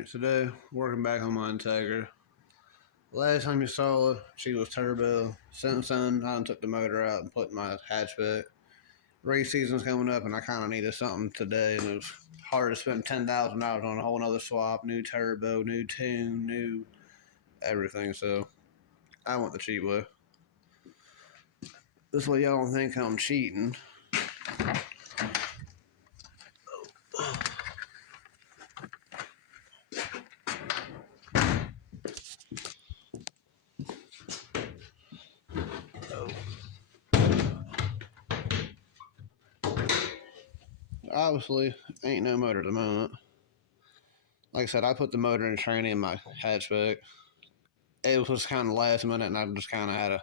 Alright, today working back on my Integra. Last time you saw her, she was turbo. Since then, I took the motor out and put my hatchback. Race season's coming up, and I kind of needed something today, and it was hard to spend $10,000 on a whole nother swap, new turbo, new tune, new everything. So I went the cheap way. This way, y'all don't think I'm cheating. Obviously, ain't no motor at the moment. Like I said, I put the motor and tranny in my hatchback. It was kind of last minute, and I just kind of had to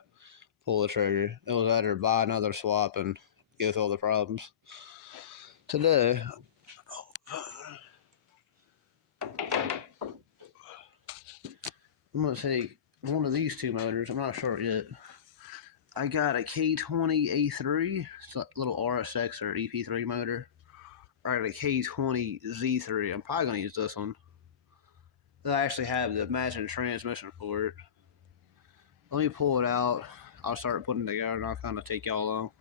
pull the trigger. It was either buy another swap and go through all the problems. Today, I'm going to take one of these two motors. I'm not sure yet. I got a K20A3. It's a little RSX or EP3 motor. I got a K20Z3. I'm probably going to use this one. I actually have the matching transmission for it. Let me pull it out. I'll start putting it together and I'll kind of take y'all along.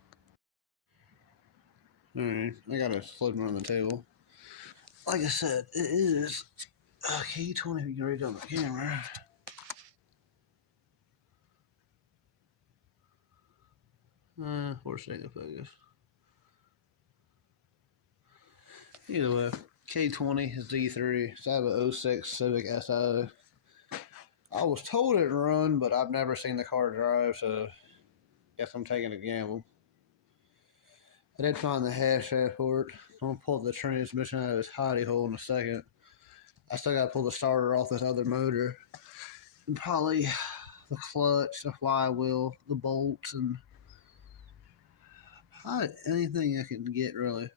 Alright, I got to flip it on the table. Like I said, it is a K20. You can read it on the camera. Force negative focus. Either way, K20Z3. So I have an 06 Civic SI. I was told it run, but I've never seen the car drive, so guess I'm taking a gamble. I did find the hash shaft for it. I'm gonna pull the transmission out of its hidey hole in a second. I still gotta pull the starter off this other motor. And probably the clutch, the flywheel, the bolts, and probably anything I can get, really.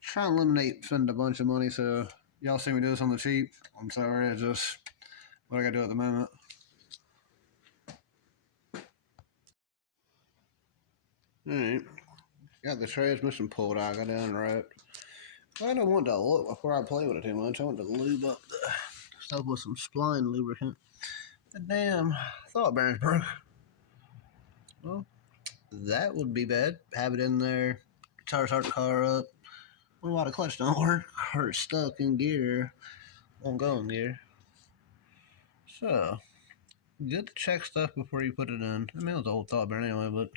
Try and eliminate spending a bunch of money, so y'all see me do this on the cheap. I'm sorry, it's just what I gotta do at the moment. Alright. Got the transmission pulled out, got down right. I don't want to look before I play with it too much. I want to lube up the stuff with some spline lubricant. The damn thought bearing's broke. Well, that would be bad. Have it in there, start the car up. What about the clutch don't work or it's stuck in gear? Won't go in gear. So, good to check stuff before you put it in. I mean, it was an old thought bearing anyway, but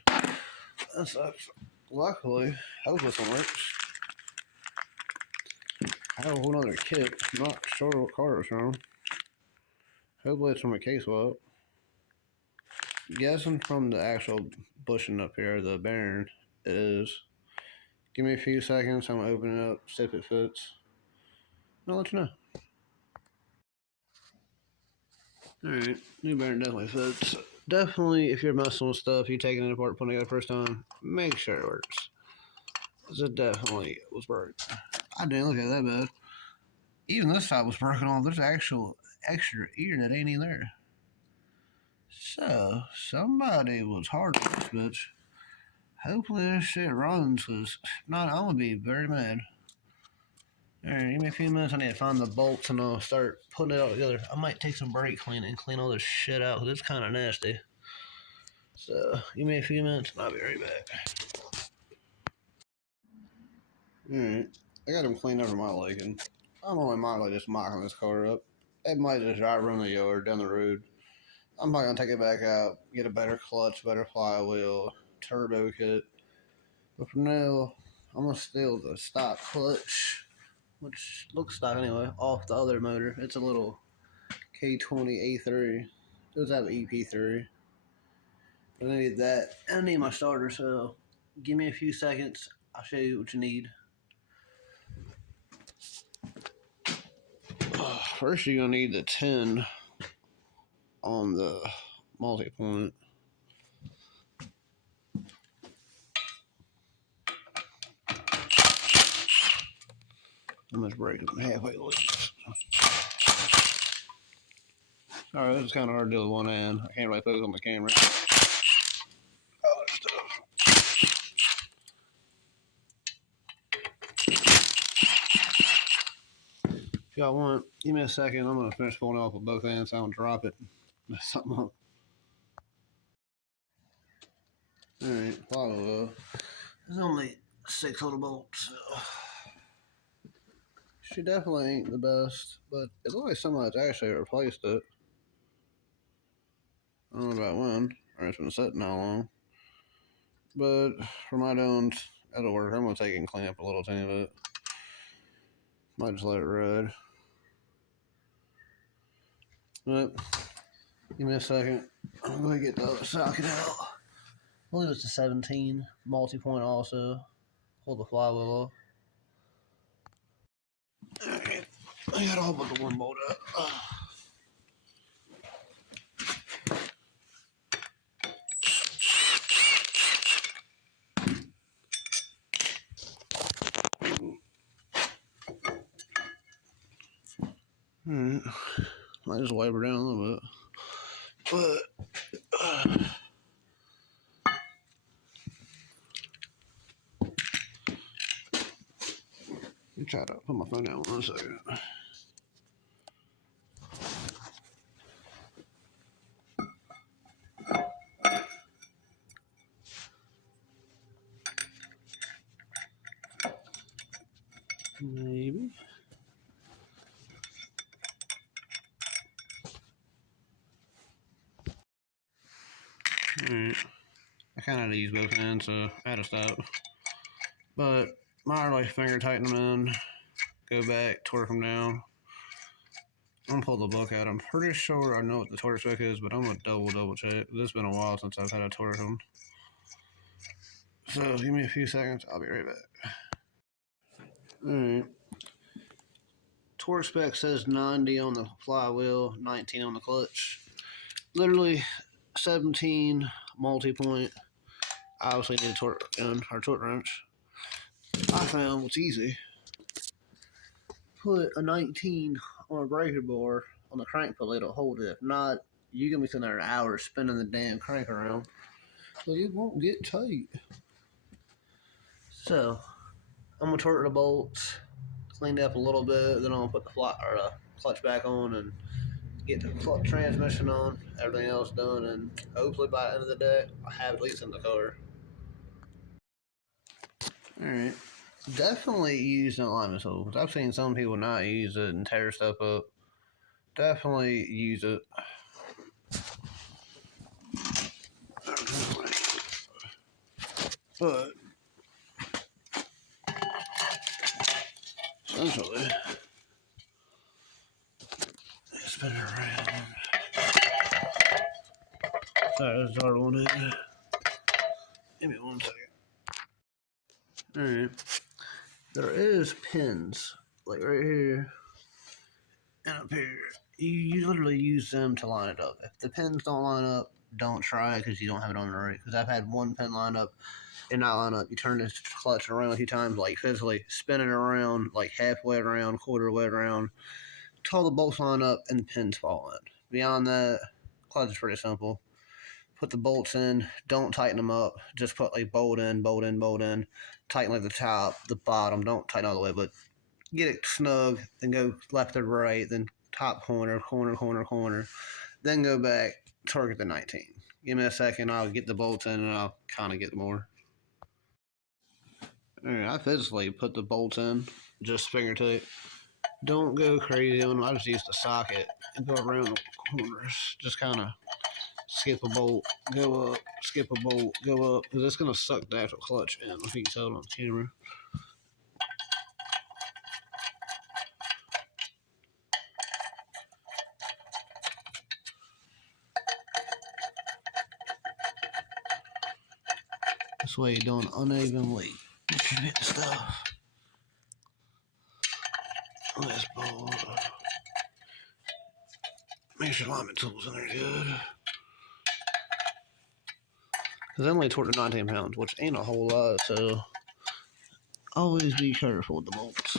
that sucks. Luckily, hope this one works. I have a whole other kit. I'm not sure what car it's from. Hopefully it's from a K-swap. Guessing from the actual bushing up here, the bearing, it is. Give me a few seconds, I'm gonna open it up, see if it fits. I'll let you know. Alright, new bearing definitely fits. Definitely, if you're messing with stuff, you taking it apart, putting it together first time, make sure it works. Because it definitely was broke. I didn't look at that bad. Even this side was broken off. There's actual extra ear that ain't even there. So, somebody was hard on this bitch. Hopefully this shit runs, because if not, I'm going to be very mad. Alright, give me a few minutes. I need to find the bolts and I'll start putting it all together. I might take some brake cleaning and clean all this shit out, because it's kind of nasty. So, give me a few minutes and I'll be right back. Alright, I got them cleaned over my liking. I don't really mind like just mocking this car up. It might just drive around the yard, down the road. I'm probably gonna take it back out, get a better clutch, better flywheel, turbo kit. But for now, I'm gonna steal the stock clutch, which looks stock anyway, off the other motor. It's a little K20A3. It does have an EP3. But I need that. I need my starter, so give me a few seconds. I'll show you what you need. First, you're gonna need the 10 on the multi-point. I'm just breaking them halfway loose. Alright, this is kind of hard to do with one hand. I can't really focus on the camera. If y'all want, give me a second. I'm gonna finish pulling it off with both ends. So I don't drop it. Mess something up. All right, flywheel. There's only 6 little bolts. So. She definitely ain't the best, but it looks like somebody's actually replaced it. I don't know about when, or it's been sitting how long. But for my own, it'll work. I'm gonna take it and clean up a little tiny bit. Might just let it ride. But give me a second. I'm gonna get the other socket out. I believe it's a 17 multi-point also. Pull the flywheel off. Alright, I got all but the one bolt up. Alright, might just wipe her down a little bit. But let me try to put my phone down 1 second. Maybe. Alright. I kind of use both ends, so I had to stop. But my like finger tighten them in, go back, torque them down. I'm gonna pull the book out. I'm pretty sure I know what the torque spec is, but I'm gonna double check. It's been a while since I've had a torque them. So give me a few seconds. I'll be right back. Alright. Torque spec says 90 on the flywheel, 19 on the clutch. Literally 17 multi-point. I obviously need a torque gun or torque wrench. I found what's easy. Put a 19 on a breaker bar on the crank pulley to hold it. If not, you're gonna be sitting there an hour spinning the damn crank around. So it won't get tight. So I'm gonna torque the bolts, clean it up a little bit, then I'm gonna put the clutch back on and get the clutch transmission on, everything else done, and hopefully by the end of the day, I have at least in the car. Alright. Definitely use an alignment tool, because I've seen some people not use it and tear stuff up. Definitely use it. But essentially, spin it around. Sorry, that's a hard one. Give me 1 second. Alright. There is pins, like right here and up here. You literally use them to line it up. If the pins don't line up, don't try it because you don't have it on the right. Because I've had one pin line up and not line up. You turn this clutch around a few times, like physically spin it around, like halfway around, quarter way around, till the bolts line up and the pins fall in. Beyond that, clutch is pretty simple. Put the bolts in, don't tighten them up. Just put like bolt in, bolt in, bolt in. Tighten like the top, the bottom. Don't tighten all the way, but get it snug, then go left or right, then top corner, corner, corner, corner. Then go back, target the 19. Give me a second, I'll get the bolts in and I'll kind of get more. Alright, I physically put the bolts in, just fingertip. Don't go crazy on them. I just use the socket and go around the corners. Just kind of skip a bolt, go up, skip a bolt, go up, because it's going to suck the actual clutch in. If you can tell it on the camera. This way you're doing unevenly. You can hit the stuff. On this bolt. Make sure alignment tools in there good. Because I'm only torqued to 19 pounds, which ain't a whole lot, so always be careful with the bolts.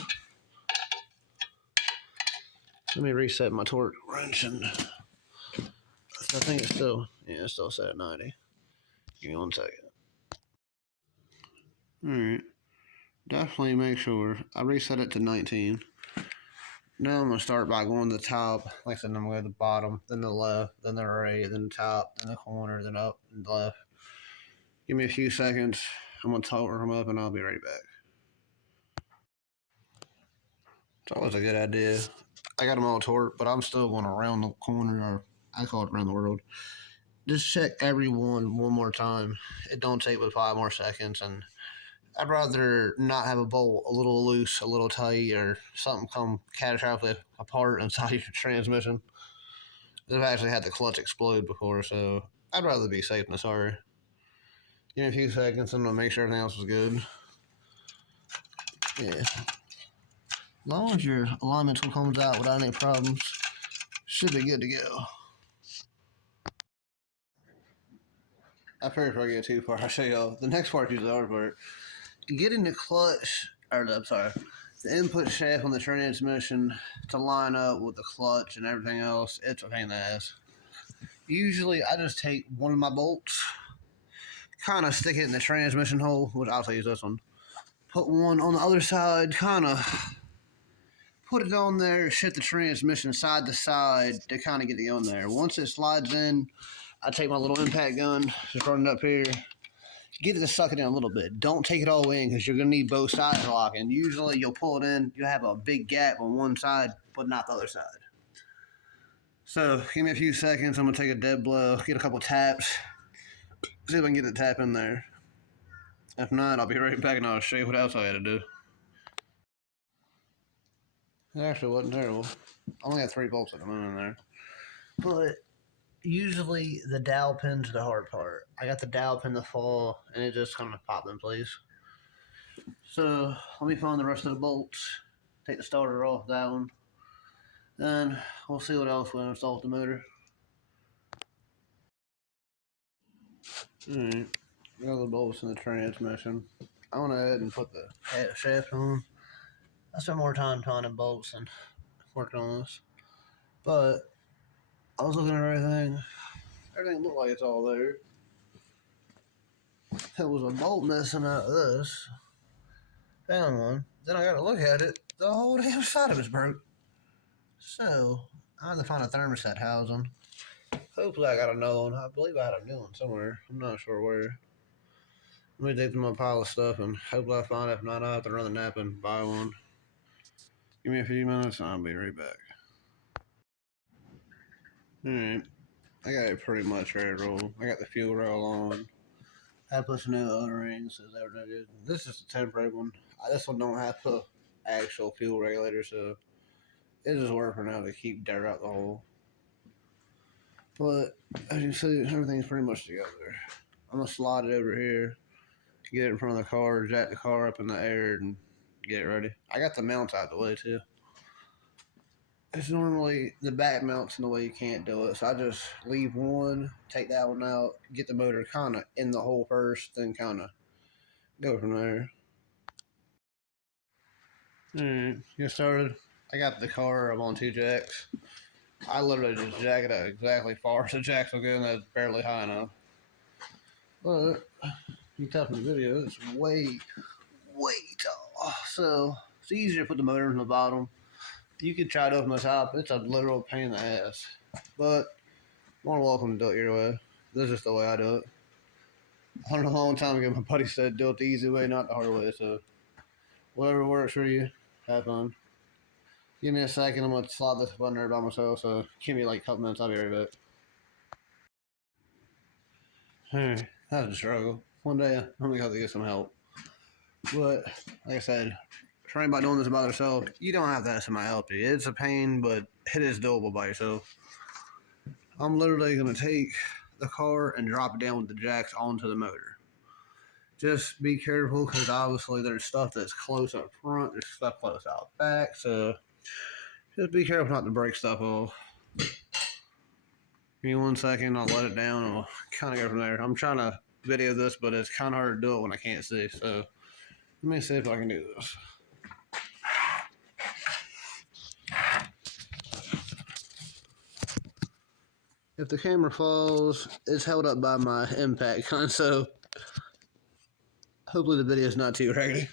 Let me reset my torque wrench, and I think it's still set at 90. Give me 1 second. Alright. Definitely make sure I reset it to 19. Now I'm gonna start by going to the top. Like I said, I'm gonna go to the bottom, then the left, then the right, then the top, then the corner, then up and left. Give me a few seconds. I'm gonna toter them up and I'll be right back. It's always a good idea. I got them all torqued, but I'm still going around the corner, or I call it around the world. Just check every one more time. It don't take but 5 more seconds, and I'd rather not have a bolt a little loose, a little tight, or something come catastrophically apart inside your transmission. I've actually had the clutch explode before, so I'd rather be safe than sorry. Give me a few seconds, I'm gonna make sure everything else is good. Yeah. As long as your alignment tool comes out without any problems, should be good to go. I figured before I get too far, I'll show y'all. The next part is the hard part. Getting the clutch, or I'm sorry, the input shaft on the transmission to line up with the clutch and everything else, it's a pain in the ass. Usually, I just take one of my bolts, kind of stick it in the transmission hole, which I'll use this one. Put one on the other side, kind of put it on there, shift the transmission side to side to kind of get it on there. Once it slides in, I take my little impact gun, just run it up here, get it to suck it in a little bit. Don't take it all in because you're going to need both sides locking. Usually you'll pull it in, you'll have a big gap on one side, but not the other side. So give me a few seconds. I'm going to take a dead blow, get a couple taps, see if I can get the tap in there. If not, I'll be right back and I'll show you what else I had to do. It actually wasn't terrible. I only got 3 bolts at the moment in there. But usually the dowel pin's the hard part. I got the dowel pin to fall and it just kind of popped in place. So let me find the rest of the bolts, take the starter off that one, and we'll see what else we install with the motor. Alright, got the bolts in the transmission. I went ahead and put the shaft on. I spent more time finding bolts than working on this. But I was looking at everything looked like it's all there. There was a bolt missing out of this. Found one. Then I got to look at it. The whole damn side of it's broke. So I had to find a thermostat housing. Hopefully I got another one. I believe I had a new one somewhere. I'm not sure where. Let me dig through my pile of stuff and hopefully I find it. If not, I'll have to run the nap and buy one. Give me a few minutes and I'll be right back. Alright. I got it pretty much ready to roll. I got the fuel rail on. I put some new O-rings, so that was good. This is a temporary one. This one don't have the actual fuel regulator, so it's just working now to keep dirt out the hole. But as you see, everything's pretty much together. I'm gonna slide it over here, get it in front of the car, jack the car up in the air, and get it ready. I got the mounts out the way too. It's normally the back mounts in the way you can't do it, so I just leave one, take that one out, get the motor kind of in the hole first, then kind of go from there. Alright, get started. I got the car, I'm on 2 jacks. I literally just jack it out exactly far as the jacks will go, and that's barely high enough. But you can tell from the video, it's way tall. So it's easier to put the motor in the bottom. You can try to open the top. It's a literal pain in the ass. But more welcome to do it your way. This is just the way I do it. I learned a long time ago, my buddy said do it the easy way, not the hard way. So whatever works for you, have fun. Give me a second, I'm going to slide this button there by myself, so give me like a couple minutes, I'll be right back. That was a struggle. One day, I'm going to have to get some help. But, like I said, for anybody doing this by themselves, you don't have to have somebody help you. It's a pain, but it is doable by yourself. I'm literally going to take the car and drop it down with the jacks onto the motor. Just be careful, because obviously there's stuff that's close up front, there's stuff close out back, so just be careful not to break stuff off. Give me 1 second, I'll let it down, and we'll kind of go from there. I'm trying to video this, but it's kind of hard to do it when I can't see, so let me see if I can do this. If the camera falls, it's held up by my impact gun, so hopefully the video is not too raggedy.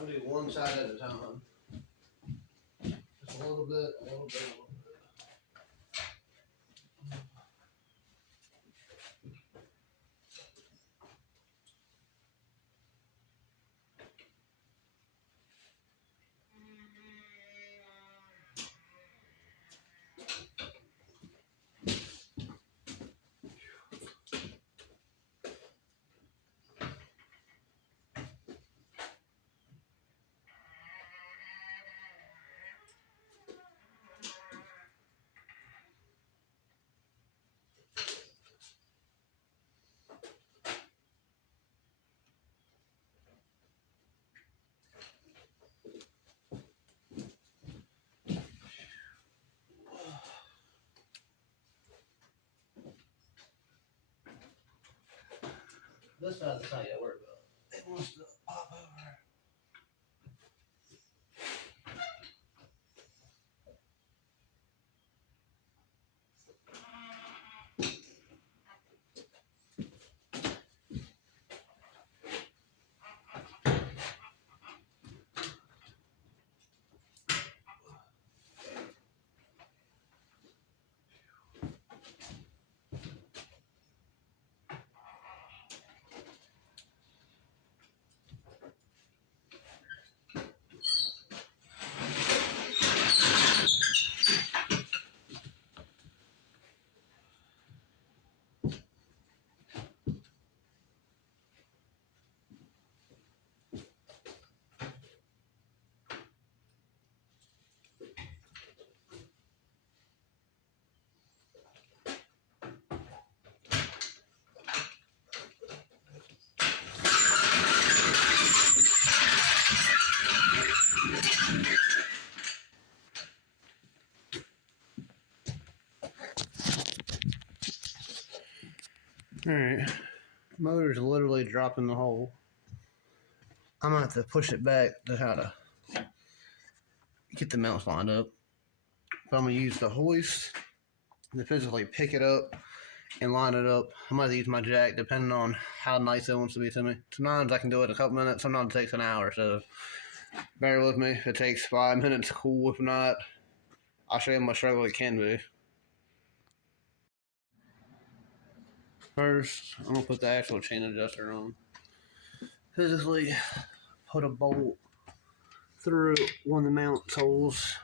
I'm gonna do one side at a time. Just a little bit, a little bit, a little bit. This side's not yet worried about. It wants to pop over. Alright, motor's literally dropping the hole. I'm gonna have to push it back to how to get the mounts lined up. So I'm gonna use the hoist to physically pick it up and line it up. I might use my jack depending on how nice it wants to be to me. Sometimes I can do it in a couple minutes, sometimes it takes an hour, so bear with me. If it takes 5 minutes, cool. If not, I'll show you how much struggle it can be. First, I'm gonna put the actual chain adjuster on. Physically put a bolt through one of the mount holes,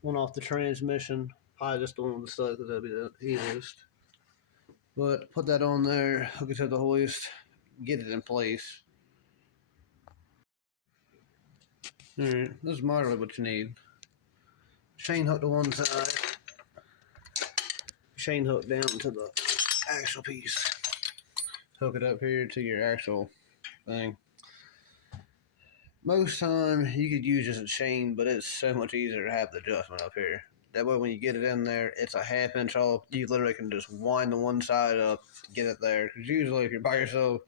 one off the transmission. Probably just the one with the stud because that'd be the easiest. But put that on there, hook it to the hoist, get it in place. Alright, this is moderately what you need. Chain hook to one side, chain hook down to the actual piece. Hook it up here to your actual thing. Most time you could use just a chain, but it's so much easier to have the adjustment up here. That way when you get it in there, it's a half inch off. You literally can just wind the one side up to get it there. Because usually if you're by yourself,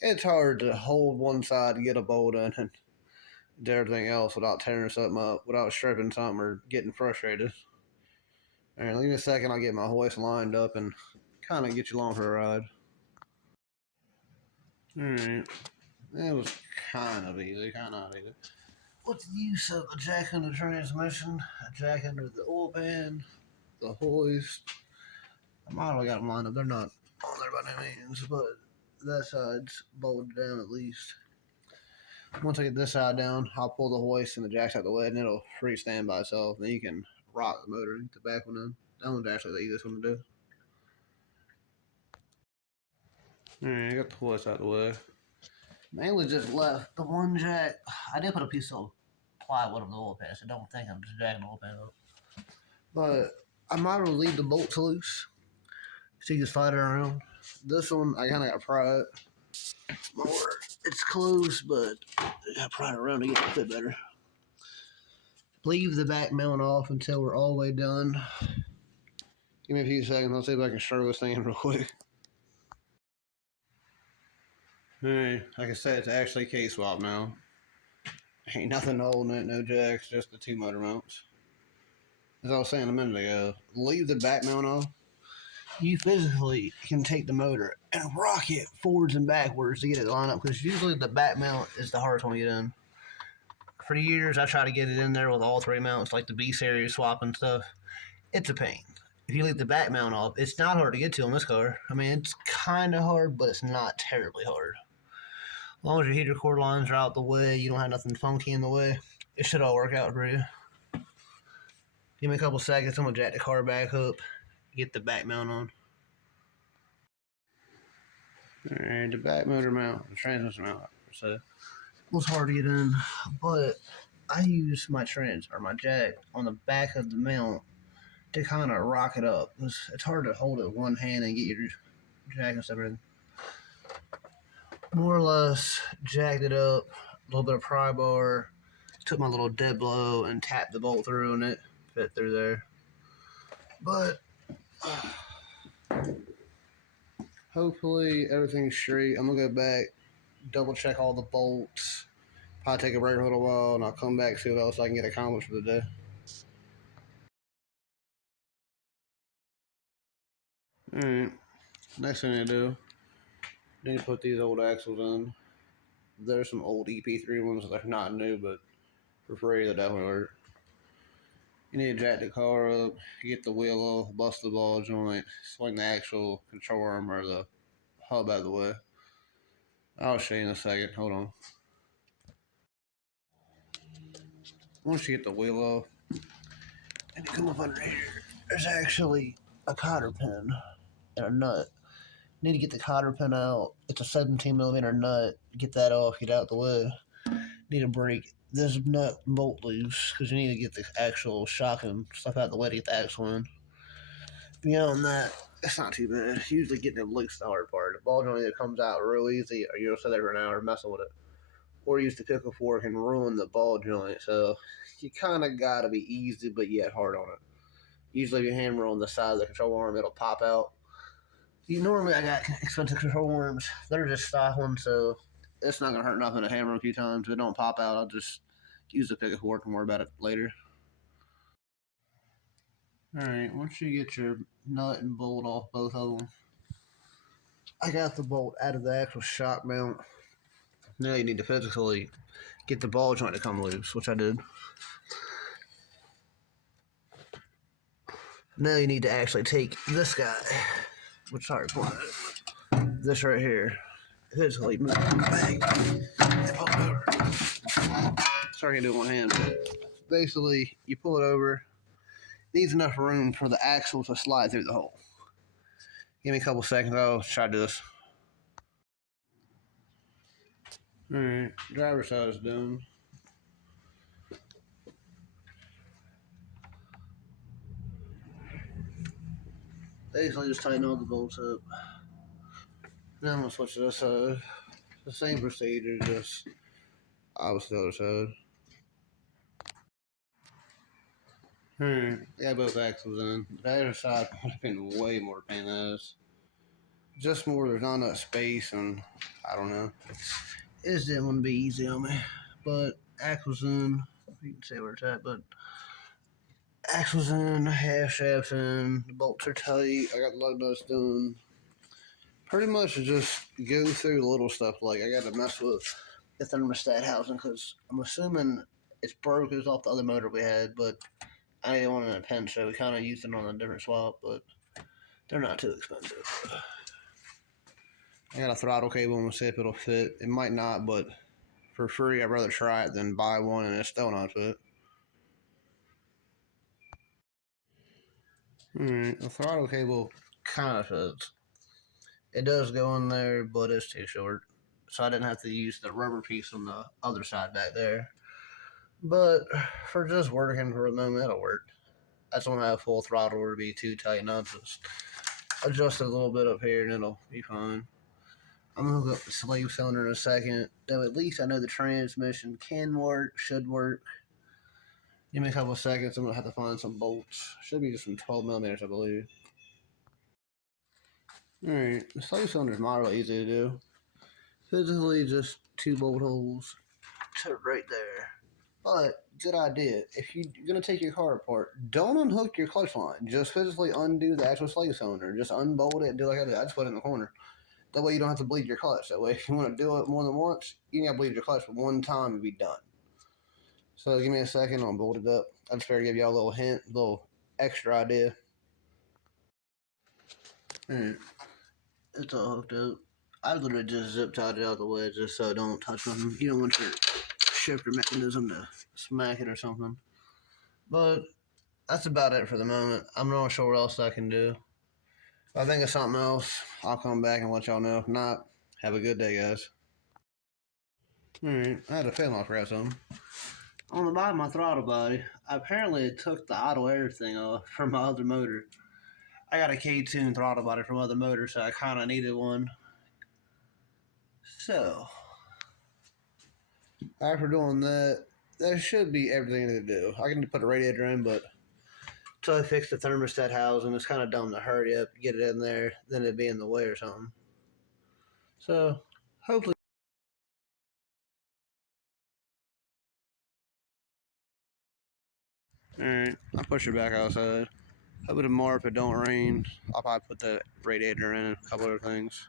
it's hard to hold one side to get a bolt in and do everything else without tearing something up, without stripping something or getting frustrated. Alright, give me a second, I'll get my hoist lined up and kind of get you along for a ride. Alright, that was kind of easy, kind of easy. What's the use of a jack under the transmission, a jack under the oil pan, the hoist? I might have got them lined up. They're not on there by no means, but that side's bolted down at least. Once I get this side down, I'll pull the hoist and the jacks out the way, and it'll freestand by itself. Then you can rock the motor and get the back one in. That one's actually the easiest one to do. Alright, I got the hoist out the way. Mainly just left the one jack. I did put a piece of plywood on the oil pan, so don't think I'm just jacking the oil pan up. But I might as well leave the bolts loose so you can slide it around. This one, I kind of got to pry it more. It's close, but I got to pry it around to get it to fit better. Leave the back mount off until we're all the way done. Give me a few seconds. I'll see if I can stir this thing in real quick. Alright, like I said, it's actually case swap now. Ain't nothing holding it, no jacks, just the two motor mounts. As I was saying a minute ago, leave the back mount off. You physically can take the motor and rock it forwards and backwards to get it lined up, because usually the back mount is the hardest one to get in. For years, I try to get it in there with all three mounts, like the B series swap and stuff. It's a pain. If you leave the back mount off, it's not hard to get to on this car. I mean, it's kind of hard, but it's not terribly hard. As long as your heater cord lines are out the way, you don't have nothing funky in the way, it should all work out for you. Give me a couple seconds, I'm going to jack the car back up, get the back mount on. Alright, the back motor mount, the transmission mount, so it was hard to get in, but I use my my jack on the back of the mount to kind of rock it up. It's hard to hold it with one hand and get your jack and stuff. More or less jacked it up, a little bit of pry bar, took my little dead blow and tapped the bolt through and it fit through there. But hopefully everything's straight. I'm gonna go back, double check all the bolts, probably take a break for a little while, and I'll come back, see what else I can get accomplished for the day. Alright, next thing I do, I need to put these old axles in. There's some old EP3 ones that are not new, but for free, they definitely work. You need to jack the car up, get the wheel off, bust the ball joint, swing the actual control arm or the hub out of the way. I'll show you in a second. Hold on. Once you get the wheel off, and you come up under here, there's actually a cotter pin and a nut. You need to get the cotter pin out. It's a 17mm nut. Get that off, get out the way. Need to break this nut and bolt loose because you need to get the actual shock and stuff out the way to get the axle in. Beyond that, it's not too bad. Usually getting it loose the hard part. The ball joint either comes out real easy or you'll sit there for an hour messing with it. Or use the pickle fork and ruin the ball joint. So you kind of got to be easy but yet hard on it. Usually if you hammer on the side of the control arm, it'll pop out. Normally I got expensive control arms. They're just stock ones, so it's not going to hurt nothing to hammer a few times. If it don't pop out, I'll just use the pickle fork and worry about it later. Alright, once you get your nut and bolt off both of them, I got the bolt out of the actual shock mount. Now you need to physically get the ball joint to come loose, which I did. Now you need to actually take this guy, which sorry for this right here, physically move it back and pull it over. Sorry I can do it with one hand. Basically, you pull it over. Needs enough room for the axle to slide through the hole. Give me a couple seconds, I'll try to do this. Alright, driver's side is done. Basically just tighten all the bolts up. Now I'm gonna switch to this side. The same procedure, just opposite the other side. Got both axles in. The other side would have been way more pain than this. Just more, there's not enough space, and I don't know. It just didn't want to be easy on me. But axles in, you can say where it's at, but axles in, half shafts in, the bolts are tight. I got the lug nuts done. Pretty much just go through the little stuff. Like I got to mess with the thermostat housing because I'm assuming it's broke. It was off the other motor we had, but I didn't want it in a pinch, so we kind of used it on a different swap. But they're not too expensive. I got a throttle cable. I'm gonna see if it'll fit. It might not, but for free, I'd rather try it than buy one and it's still not fit. Alright, the throttle cable kind of fits. It does go in there, but it's too short. So I didn't have to use the rubber piece on the other side back there. But for just working for a moment, it'll work. I just don't have full throttle or be too tight, and I'll just adjust it a little bit up here and it'll be fine. I'm gonna hook up the slave cylinder in a second, though at least I know the transmission can work, should work. Give me a couple of seconds, I'm gonna have to find some bolts. Should be just some 12mm, I believe. Alright, the slave cylinder is moderately easy to do. Physically, just 2 bolt holes to right there. But, good idea. If you're gonna take your car apart, don't unhook your clutch line. Just physically undo the actual slave cylinder. Just unbolt it and do like I did. I just put it in the corner. That way you don't have to bleed your clutch. That way if you want to do it more than once, you ain't got to bleed your clutch, but one time and be done. So give me a second, I'll bolt it up. I just better give y'all a little hint, a little extra idea. Alright, it's all hooked up. I literally just zip tied it out of the way just so it don't touch nothing. You don't want your shifter mechanism to smack it or something. But that's about it for the moment. I'm not sure what else I can do. If I think of something else, I'll come back and let y'all know. If not, have a good day, guys. Alright, I had a feeling I forgot something. On the bottom of my throttle body, I apparently took the idle air thing off from my other motor. I got a K-tune throttle body from other motors, so I kind of needed one. So, after doing that, that should be everything I need to do. I can put a radiator in, but until I fix the thermostat housing, it's kind of dumb to hurry up, get it in there, then it'd be in the way or something. So, hopefully. Alright, I'll push her back outside. Hopefully tomorrow, if it don't rain, I'll probably put the radiator in and a couple other things.